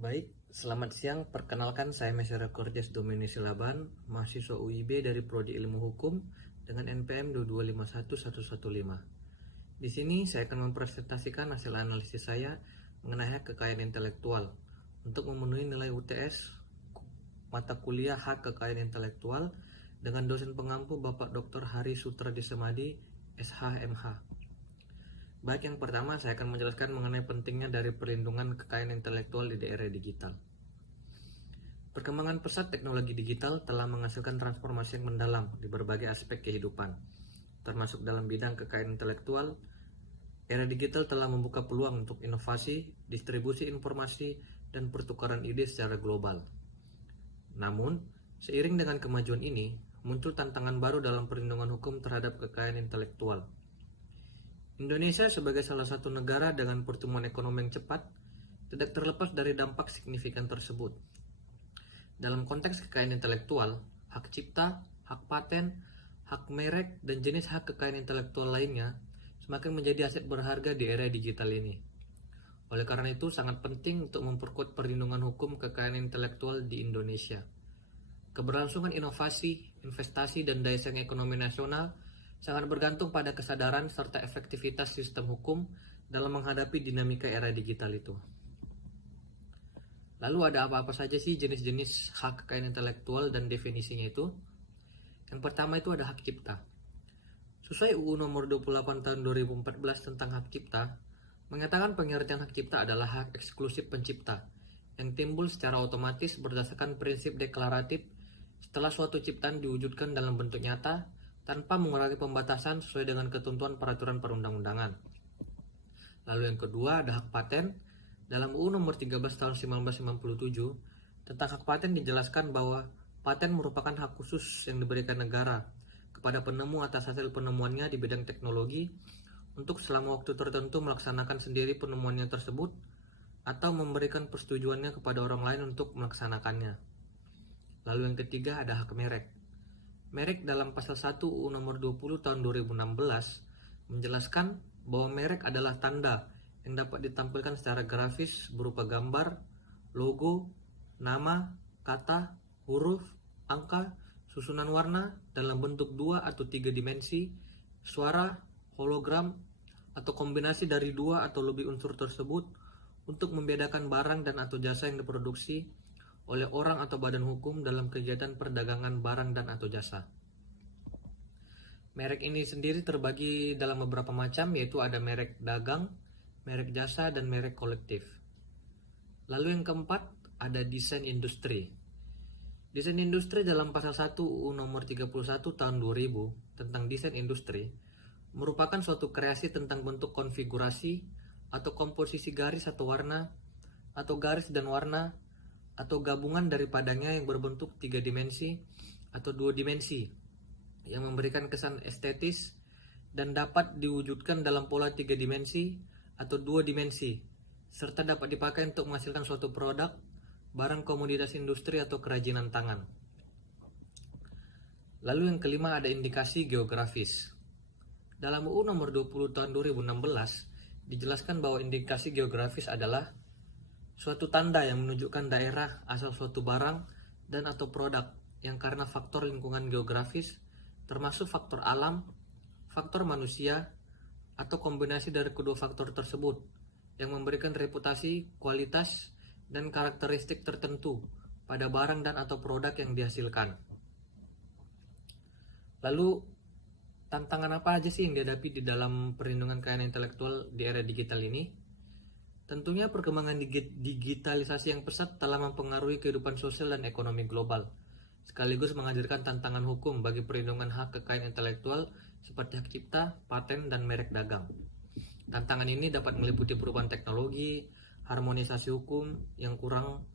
Baik, selamat siang. Perkenalkan saya Mesere Cordes Domini Silaban, mahasiswa UIB dari Prodi Ilmu Hukum dengan NPM 2251115. Di sini saya akan mempresentasikan hasil analisis saya mengenai hak kekayaan intelektual untuk memenuhi nilai UTS mata kuliah hak kekayaan intelektual dengan dosen pengampu Bapak Dr. Hari Sutradisemadi, SH.MH. Baik, yang pertama saya akan menjelaskan mengenai pentingnya dari perlindungan kekayaan intelektual di era digital. Perkembangan pesat teknologi digital telah menghasilkan transformasi yang mendalam di berbagai aspek kehidupan, termasuk dalam bidang kekayaan intelektual. Era digital telah membuka peluang untuk inovasi, distribusi informasi, dan pertukaran ide secara global. Namun, seiring dengan kemajuan ini, muncul tantangan baru dalam perlindungan hukum terhadap kekayaan intelektual. Indonesia sebagai salah satu negara dengan pertumbuhan ekonomi yang cepat tidak terlepas dari dampak signifikan tersebut. Dalam konteks kekayaan intelektual, hak cipta, hak paten, hak merek, dan jenis hak kekayaan intelektual lainnya semakin menjadi aset berharga di era digital ini. Oleh karena itu, sangat penting untuk memperkuat perlindungan hukum kekayaan intelektual di Indonesia. Keberlangsungan inovasi, investasi, dan daya saing ekonomi nasional sangat bergantung pada kesadaran serta efektivitas sistem hukum dalam menghadapi dinamika era digital itu. Lalu ada apa-apa saja sih jenis-jenis hak kekayaan intelektual dan definisinya itu? Yang pertama itu ada hak cipta. Sesuai UU nomor 28 tahun 2014 tentang hak cipta, mengatakan pengertian hak cipta adalah hak eksklusif pencipta yang timbul secara otomatis berdasarkan prinsip deklaratif setelah suatu ciptaan diwujudkan dalam bentuk nyata tanpa mengurangi pembatasan sesuai dengan ketentuan peraturan perundang-undangan. Lalu yang kedua ada hak paten. Dalam UU nomor 13 tahun 1997 tentang hak paten dijelaskan bahwa paten merupakan hak khusus yang diberikan negara kepada penemu atas hasil penemuannya di bidang teknologi untuk selama waktu tertentu melaksanakan sendiri penemuannya tersebut atau memberikan persetujuannya kepada orang lain untuk melaksanakannya. Lalu yang ketiga ada hak merek. Merek dalam pasal 1 UU nomor 20 tahun 2016 menjelaskan bahwa merek adalah tanda yang dapat ditampilkan secara grafis berupa gambar, logo, nama, kata, huruf, angka, susunan warna dalam bentuk 2 atau 3 dimensi, suara, hologram, atau kombinasi dari 2 atau lebih unsur tersebut untuk membedakan barang dan atau jasa yang diproduksi oleh orang atau badan hukum dalam kegiatan perdagangan barang dan atau jasa. Merek ini sendiri terbagi dalam beberapa macam, yaitu ada merek dagang, merek jasa, dan merek kolektif. Lalu yang keempat ada desain industri. Desain industri dalam pasal 1 UU nomor 31 tahun 2000 tentang desain industri merupakan suatu kreasi tentang bentuk konfigurasi atau komposisi garis atau warna atau garis dan warna atau gabungan daripadanya yang berbentuk 3 dimensi atau 2 dimensi yang memberikan kesan estetis dan dapat diwujudkan dalam pola 3 dimensi atau 2 dimensi serta dapat dipakai untuk menghasilkan suatu produk, barang komoditas industri atau kerajinan tangan. Lalu yang kelima ada indikasi geografis. Dalam UU nomor 20 tahun 2016 dijelaskan bahwa indikasi geografis adalah suatu tanda yang menunjukkan daerah asal suatu barang dan atau produk yang karena faktor lingkungan geografis termasuk faktor alam, faktor manusia, atau kombinasi dari kedua faktor tersebut yang memberikan reputasi, kualitas, dan karakteristik tertentu pada barang dan atau produk yang dihasilkan. Lalu tantangan apa aja sih yang dihadapi di dalam perlindungan kekayaan intelektual di era digital ini? Tentunya perkembangan digitalisasi yang pesat telah mempengaruhi kehidupan sosial dan ekonomi global, sekaligus menghadirkan tantangan hukum bagi perlindungan hak kekayaan intelektual seperti hak cipta, paten, dan merek dagang. Tantangan ini dapat meliputi perubahan teknologi, harmonisasi hukum yang kurang,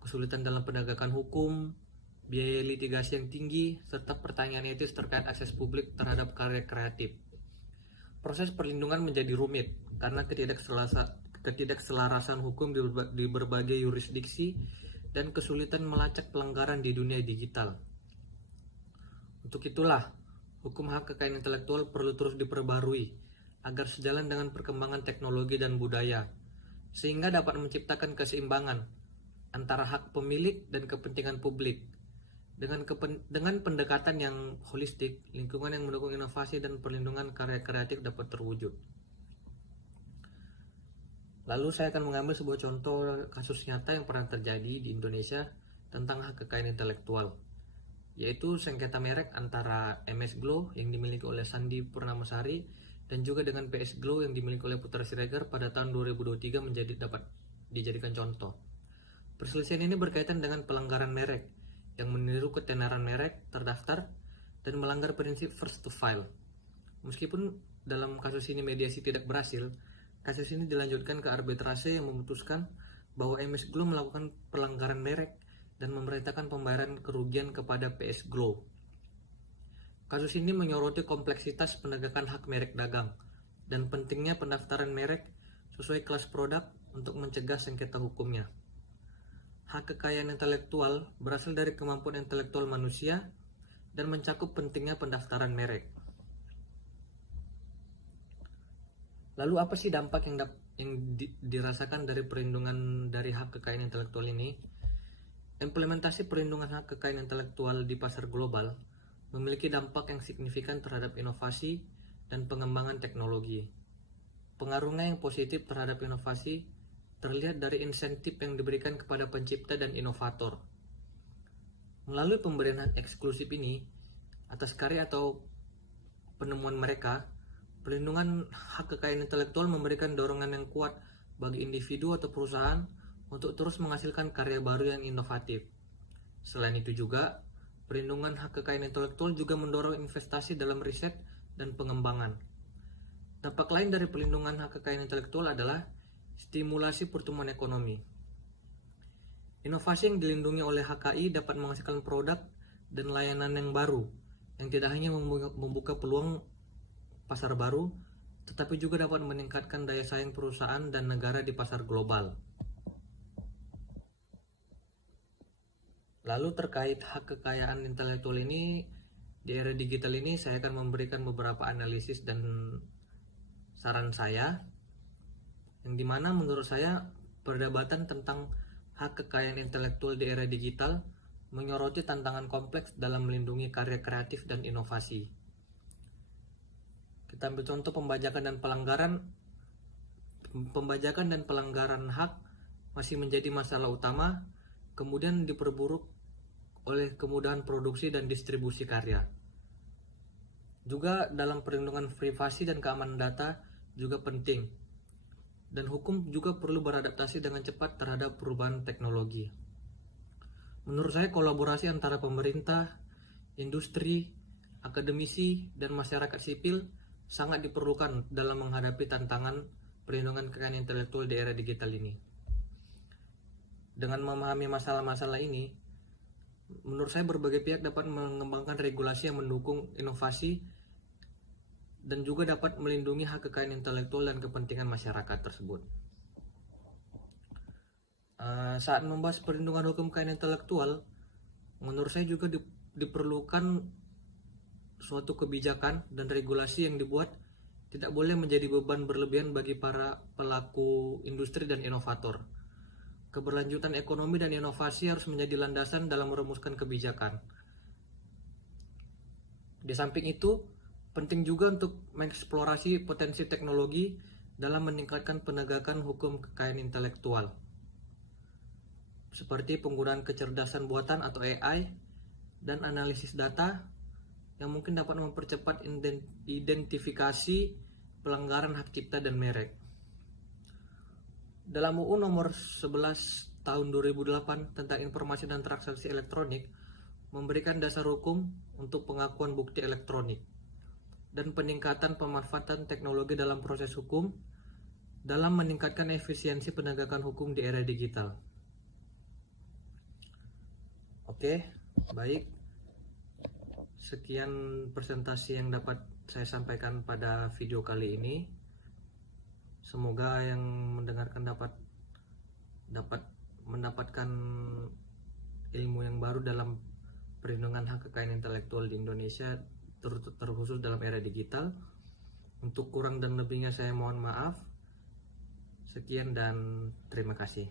kesulitan dalam penegakan hukum, biaya litigasi yang tinggi, serta pertanyaan etis terkait akses publik terhadap karya kreatif. Proses perlindungan menjadi rumit karena ketidakselarasan hukum di berbagai yurisdiksi dan kesulitan melacak pelanggaran di dunia digital. Untuk itulah, hukum hak kekayaan intelektual perlu terus diperbarui agar sejalan dengan perkembangan teknologi dan budaya, sehingga dapat menciptakan keseimbangan antara hak pemilik dan kepentingan publik. Dengan pendekatan yang holistik, lingkungan yang mendukung inovasi dan perlindungan karya kreatif dapat terwujud. Lalu saya akan mengambil sebuah contoh kasus nyata yang pernah terjadi di Indonesia tentang hak kekayaan intelektual, yaitu sengketa merek antara MS Glow yang dimiliki oleh Sandi Purnamasari dan juga dengan PS Glow yang dimiliki oleh Putra Siregar pada tahun 2023 dapat dijadikan contoh. Perselisihan ini berkaitan dengan pelanggaran merek yang meniru ketenaran merek terdaftar dan melanggar prinsip first to file. Meskipun dalam kasus ini mediasi tidak berhasil, kasus ini dilanjutkan ke arbitrase yang memutuskan bahwa MS Glow melakukan pelanggaran merek dan memerintahkan pembayaran kerugian kepada PS Glow. Kasus ini menyoroti kompleksitas penegakan hak merek dagang dan pentingnya pendaftaran merek sesuai kelas produk untuk mencegah sengketa hukumnya. Hak kekayaan intelektual berasal dari kemampuan intelektual manusia dan mencakup pentingnya pendaftaran merek. Lalu apa sih dampak yang dirasakan dari perlindungan dari hak kekayaan intelektual ini? Implementasi perlindungan hak kekayaan intelektual di pasar global memiliki dampak yang signifikan terhadap inovasi dan pengembangan teknologi. Pengaruhnya yang positif terhadap inovasi terlihat dari insentif yang diberikan kepada pencipta dan inovator. Melalui pemberian hak eksklusif ini atas karya atau penemuan mereka, perlindungan hak kekayaan intelektual memberikan dorongan yang kuat bagi individu atau perusahaan untuk terus menghasilkan karya baru yang inovatif. Selain itu juga, perlindungan hak kekayaan intelektual juga mendorong investasi dalam riset dan pengembangan. Dampak lain dari perlindungan hak kekayaan intelektual adalah stimulasi pertumbuhan ekonomi. Inovasi yang dilindungi oleh HKI dapat menghasilkan produk dan layanan yang baru, yang tidak hanya membuka peluang pasar baru, tetapi juga dapat meningkatkan daya saing perusahaan dan negara di pasar global. Lalu terkait hak kekayaan intelektual ini, di era digital ini saya akan memberikan beberapa analisis dan saran saya, yang dimana menurut saya perdebatan tentang hak kekayaan intelektual di era digital menyoroti tantangan kompleks dalam melindungi karya kreatif dan inovasi. Kita ambil contoh pembajakan dan pelanggaran hak masih menjadi masalah utama, kemudian diperburuk oleh kemudahan produksi dan distribusi karya. Juga dalam perlindungan privasi dan keamanan data juga penting, dan hukum juga perlu beradaptasi dengan cepat terhadap perubahan teknologi. Menurut saya kolaborasi antara pemerintah, industri, akademisi, dan masyarakat sipil sangat diperlukan dalam menghadapi tantangan perlindungan kekayaan intelektual di era digital ini. Dengan memahami masalah-masalah ini, menurut saya berbagai pihak dapat mengembangkan regulasi yang mendukung inovasi dan juga dapat melindungi hak kekayaan intelektual dan kepentingan masyarakat tersebut. Saat membahas perlindungan hukum kekayaan intelektual, menurut saya juga diperlukan suatu kebijakan dan regulasi yang dibuat tidak boleh menjadi beban berlebihan bagi para pelaku industri dan inovator. Keberlanjutan ekonomi dan inovasi harus menjadi landasan dalam merumuskan kebijakan. Di samping itu, penting juga untuk mengeksplorasi potensi teknologi dalam meningkatkan penegakan hukum kekayaan intelektual, seperti penggunaan kecerdasan buatan atau AI dan analisis data yang mungkin dapat mempercepat identifikasi pelanggaran hak cipta dan merek. Dalam UU nomor 11 tahun 2008 tentang informasi dan transaksi elektronik memberikan dasar hukum untuk pengakuan bukti elektronik dan peningkatan pemanfaatan teknologi dalam proses hukum dalam meningkatkan efisiensi penegakan hukum di era digital. Oke, baik. Sekian presentasi yang dapat saya sampaikan pada video kali ini. Semoga yang mendengarkan dapat mendapatkan ilmu yang baru dalam perlindungan hak kekayaan intelektual di Indonesia, terkhusus dalam era digital. Untuk kurang dan lebihnya saya mohon maaf. Sekian dan terima kasih.